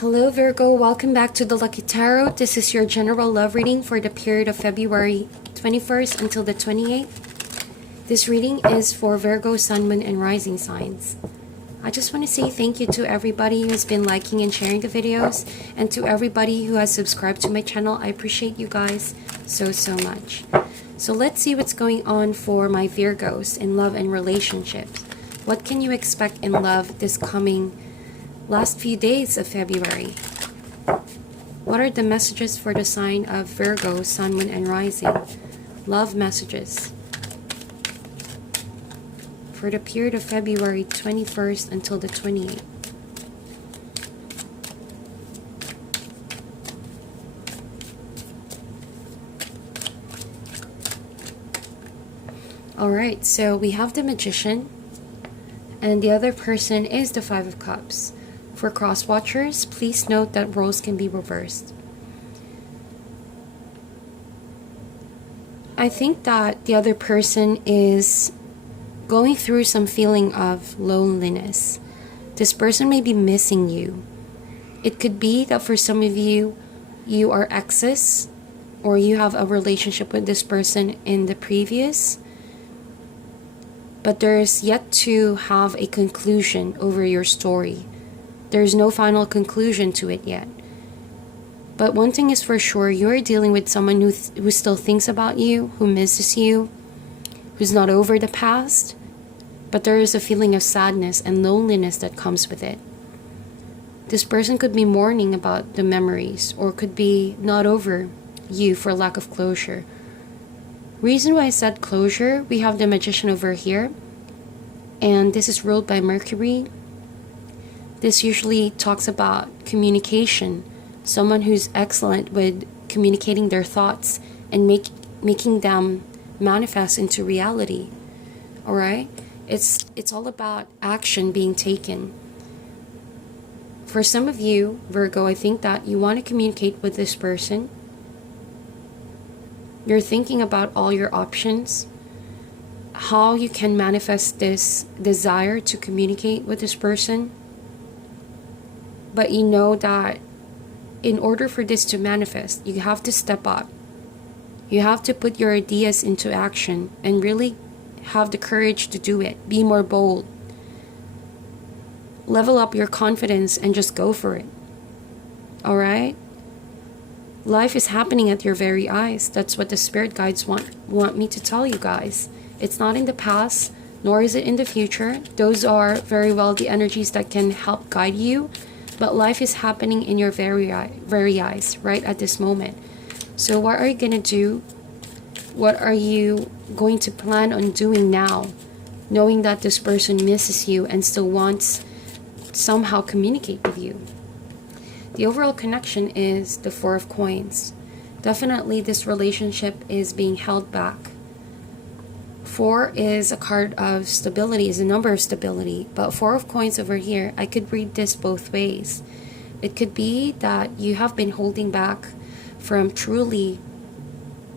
Hello Virgo, welcome back to the Lucky Tarot. This is your general love reading for the period of February 21st until the 28th. This reading is for Virgo, Sun, Moon, and Rising signs. I just want to say thank you to everybody who's been liking and sharing the videos, and to everybody who has subscribed to my channel. I appreciate you guys so much. So let's see what's going on for my Virgos in love and relationships. What can you expect in love this coming last few days of February? What are the messages for the sign of Virgo, Sun, Moon, and Rising? Love messages for the period of February 21st until the 28th. Alright, so we have the Magician, and the other person is the Five of Cups. For cross watchers, please note that roles can be reversed. I think that the other person is going through some feeling of loneliness. This person may be missing you. It could be that for some of you, you are exes, or you have a relationship with this person in the previous, but there's yet to have a conclusion over your story. There's no final conclusion to it yet. But one thing is for sure, you're dealing with someone who still thinks about you, who misses you, who's not over the past, but there is a feeling of sadness and loneliness that comes with it. This person could be mourning about the memories, or could be not over you for lack of closure. Reason why I said closure, we have the Magician over here, and this is ruled by Mercury. This usually talks about communication, someone who's excellent with communicating their thoughts and making them manifest into reality. Alright? It's all about action being taken. For some of you, Virgo, I think that you want to communicate with this person. You're thinking about all your options, how you can manifest this desire to communicate with this person. But you know that in order for this to manifest, you have to step up. You have to put your ideas into action and really have the courage to do it. Be more bold. Level up your confidence and just go for it. Alright? Life is happening at your very eyes. That's what the spirit guides want me to tell you guys. It's not in the past, nor is it in the future. Those are very well the energies that can help guide you. But life is happening in your very eyes, right at this moment. So what are you going to do? What are you going to plan on doing now, knowing that this person misses you and still wants to somehow communicate with you? The overall connection is the Four of Coins. Definitely this relationship is being held back. 4 is a card of stability, is a number of stability. But 4 of Coins over here, I could read this both ways. It could be that you have been holding back from truly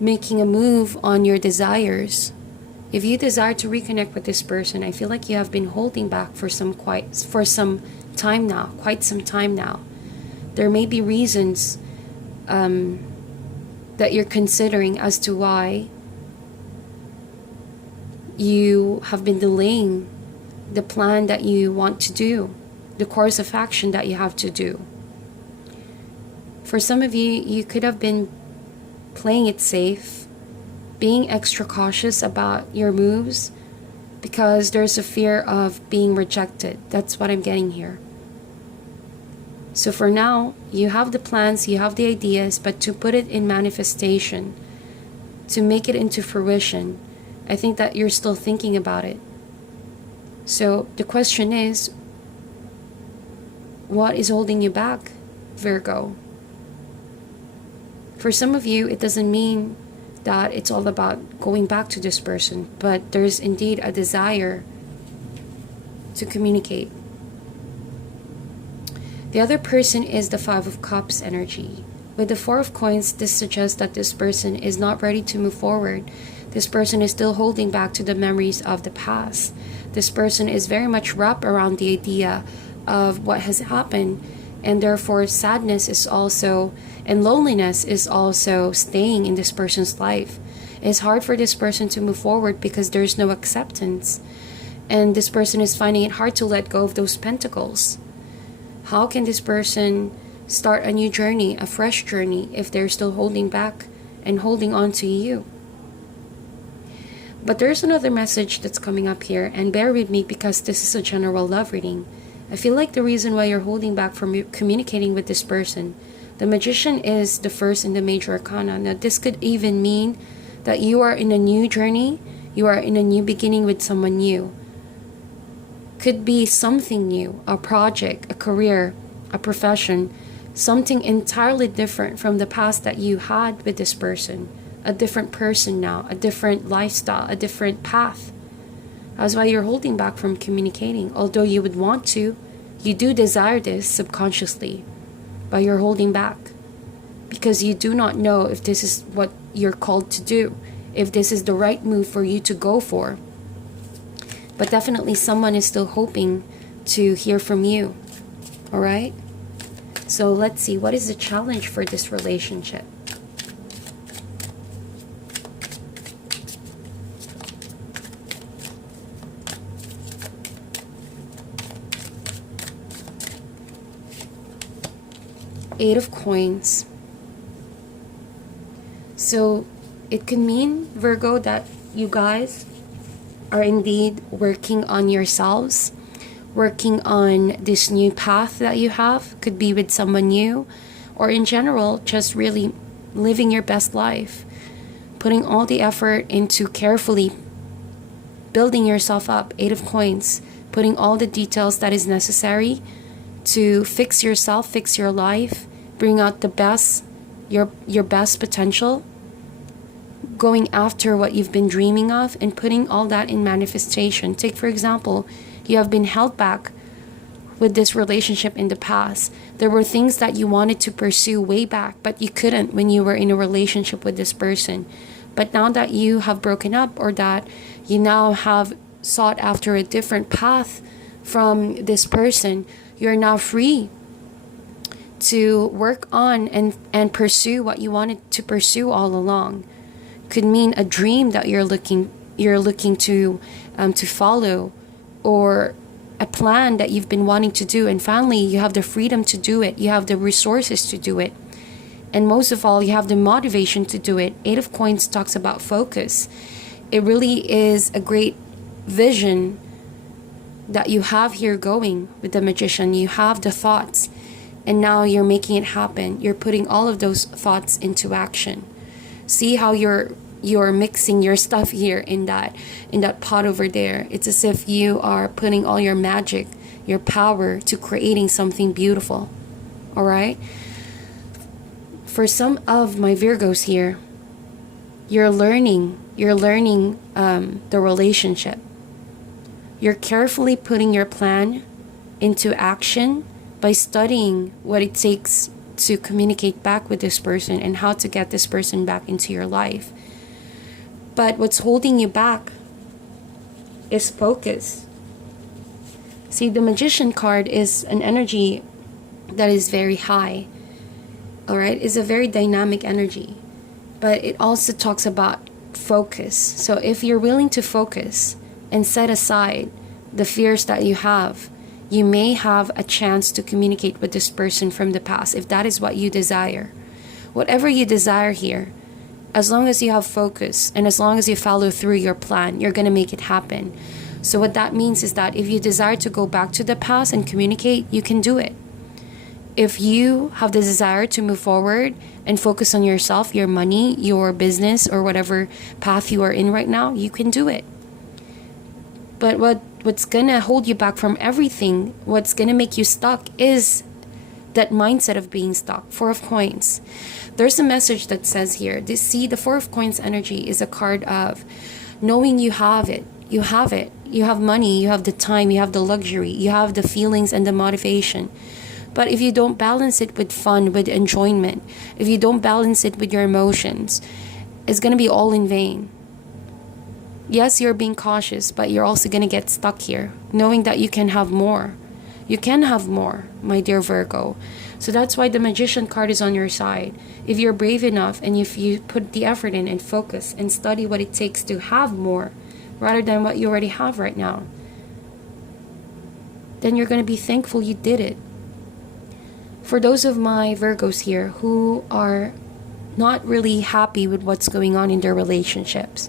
making a move on your desires. If you desire to reconnect with this person, I feel like you have been holding back for some time now. There may be reasons that you're considering as to why you have been delaying the plan that you want to do, the course of action that you have to do. For some of you, you could have been playing it safe, being extra cautious about your moves, because there's a fear of being rejected. That's what I'm getting here. So for now, you have the plans, you have the ideas, but to put it in manifestation, to make it into fruition, I think that you're still thinking about it. So the question is, what is holding you back, Virgo? For some of you, it doesn't mean that it's all about going back to this person, but there's indeed a desire to communicate. The other person is the Five of Cups energy. With the Four of Coins, this suggests that this person is not ready to move forward. This person is still holding back to the memories of the past. This person is very much wrapped around the idea of what has happened And therefore, sadness is also, and loneliness is also staying in this person's life. It's hard for this person to move forward because there's no acceptance. And this person is finding it hard to let go of those pentacles. How can this person start a new journey, a fresh journey, if they're still holding back and holding on to you? But there's another message that's coming up here, and bear with me because this is a general love reading. I feel like the reason why you're holding back from communicating with this person, the Magician is the first in the major arcana. Now this could even mean that you are in a new journey, you are in a new beginning with someone new. Could be something new, a project, a career, a profession, something entirely different from the past that you had with this person. A different person now, a different lifestyle, a different path. That's why you're holding back from communicating. Although you would want to, you do desire this subconsciously, but you're holding back because you do not know if this is what you're called to do, if this is the right move for you to go for. But definitely someone is still hoping to hear from you. All right? So let's see, what is the challenge for this relationship? Eight of Coins. So it could mean, Virgo, that you guys are indeed working on yourselves, working on this new path that you have. Could be with someone new, or in general, just really living your best life, putting all the effort into carefully building yourself up. Eight of Coins, putting all the details that is necessary to fix yourself, fix your life, bring out the best, your best potential, going after what you've been dreaming of and putting all that in manifestation. Take, for example, you have been held back with this relationship in the past. There were things that you wanted to pursue way back, but you couldn't when you were in a relationship with this person. But now that you have broken up, or that you now have sought after a different path from this person, you're now free to work on and pursue what you wanted to pursue all along. Could mean a dream that you're looking to follow, or a plan that you've been wanting to do, and finally you have the freedom to do it, you have the resources to do it, and most of all, you have the motivation to do it. Eight of Coins talks about focus. It really is a great vision that you have here going with the Magician. You have the thoughts, and now you're making it happen. You're putting all of those thoughts into action. See how you're mixing your stuff here in that pot over there. It's as if you are putting all your magic, your power to creating something beautiful. All right? For some of my Virgos here, you're learning the relationship. You're carefully putting your plan into action by studying what it takes to communicate back with this person and how to get this person back into your life. But what's holding you back is focus. See, the Magician card is an energy that is very high. All right, it's a very dynamic energy, but it also talks about focus. So if you're willing to focus and set aside the fears that you have, you may have a chance to communicate with this person from the past, if that is what you desire. Whatever you desire here, as long as you have focus and as long as you follow through your plan, you're going to make it happen. So what that means is that if you desire to go back to the past and communicate, you can do it. If you have the desire to move forward and focus on yourself, your money, your business, or whatever path you are in right now, you can do it. But what's going to hold you back from everything, what's going to make you stuck, is that mindset of being stuck. Four of Coins. There's a message that says here, the Four of Coins energy is a card of knowing you have it. You have it. You have money, you have the time, you have the luxury, you have the feelings and the motivation. But if you don't balance it with fun, with enjoyment, if you don't balance it with your emotions, it's going to be all in vain. Yes, you're being cautious, but you're also going to get stuck here, knowing that you can have more. You can have more, my dear Virgo. So that's why the Magician card is on your side. If you're brave enough and if you put the effort in and focus and study what it takes to have more rather than what you already have right now, then you're going to be thankful you did it. For those of my Virgos here who are not really happy with what's going on in their relationships,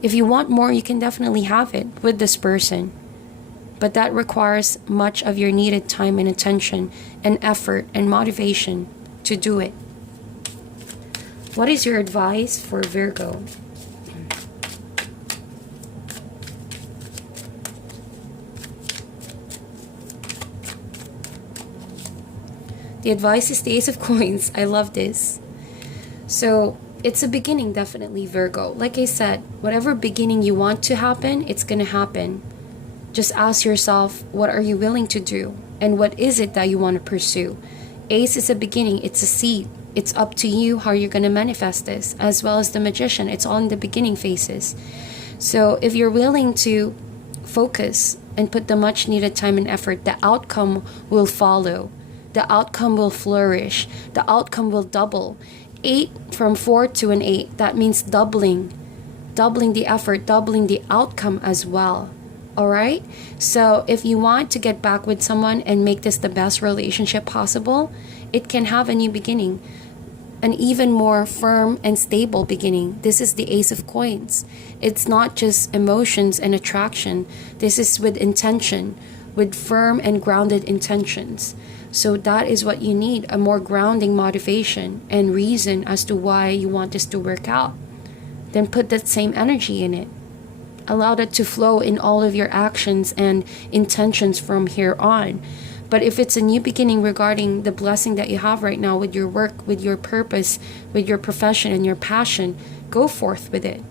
if you want more, you can definitely have it with this person. But that requires much of your needed time and attention and effort and motivation to do it. What is your advice for Virgo? The advice is the Ace of Coins. I love this. So it's a beginning, definitely, Virgo. Like I said, whatever beginning you want to happen, it's going to happen. Just ask yourself, what are you willing to do? And what is it that you want to pursue? Ace is a beginning. It's a seed. It's up to you how you're going to manifest this. As well as the Magician. It's all in the beginning phases. So if you're willing to focus and put the much needed time and effort, the outcome will follow. The outcome will flourish. The outcome will double. 8 from 4 to an 8. That means doubling the effort, doubling the outcome as well. Alright? So if you want to get back with someone and make this the best relationship possible, it can have a new beginning. An even more firm and stable beginning. This is the Ace of Coins. It's not just emotions and attraction. This is with intention, with firm and grounded intentions. So that is what you need, a more grounding motivation and reason as to why you want this to work out. Then put that same energy in it. Allow that to flow in all of your actions and intentions from here on. But if it's a new beginning regarding the blessing that you have right now with your work, with your purpose, with your profession and your passion, go forth with it.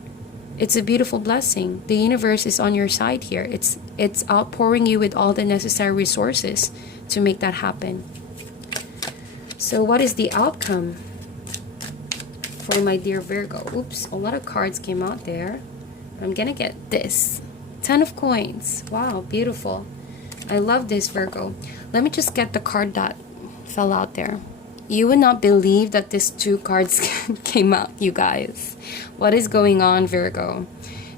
It's a beautiful blessing. The universe is on your side here. It's outpouring you with all the necessary resources to make that happen. So what is the outcome for my dear Virgo? Oops, a lot of cards came out there. I'm gonna get this. 10 of Coins. Wow, beautiful. I love this, Virgo. Let me just get the card that fell out there. You would not believe that these 2 cards came out, you guys. What is going on, Virgo?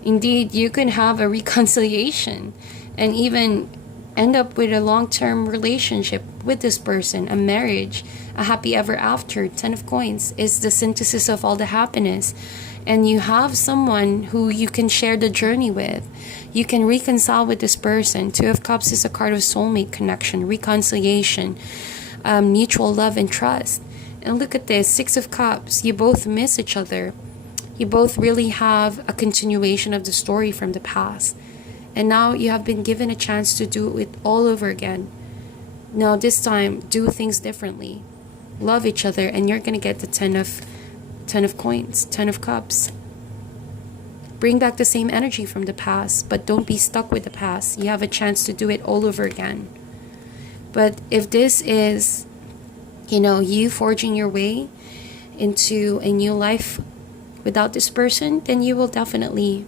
Indeed, you can have a reconciliation and even end up with a long-term relationship with this person, a marriage, a happy ever after. 10 of Coins is the synthesis of all the happiness. And you have someone who you can share the journey with. You can reconcile with this person. 2 of Cups is a card of soulmate connection, reconciliation, mutual love and trust. And look at this, 6 of Cups. You both miss each other. You both really have a continuation of the story from the past. And now you have been given a chance to do it all over again. Now this time, do things differently. Love each other, and you're going to get the 10 of Coins, 10 of Cups. Bring back the same energy from the past, but don't be stuck with the past. You have a chance to do it all over again. But if this is, you forging your way into a new life without this person, then you will definitely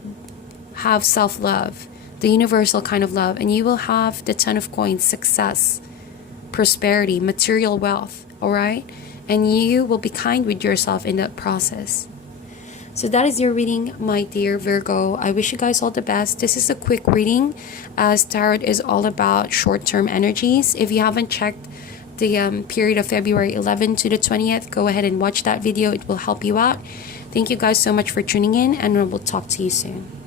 have self-love, the universal kind of love, and you will have the 10 of Coins, success, prosperity, material wealth, all right? And you will be kind with yourself in that process. So that is your reading, my dear Virgo. I wish you guys all the best. This is a quick reading, as tarot is all about short-term energies. If you haven't checked the period of February 11 to the 20th, go ahead and watch that video. It will help you out. Thank you guys so much for tuning in, and we'll talk to you soon.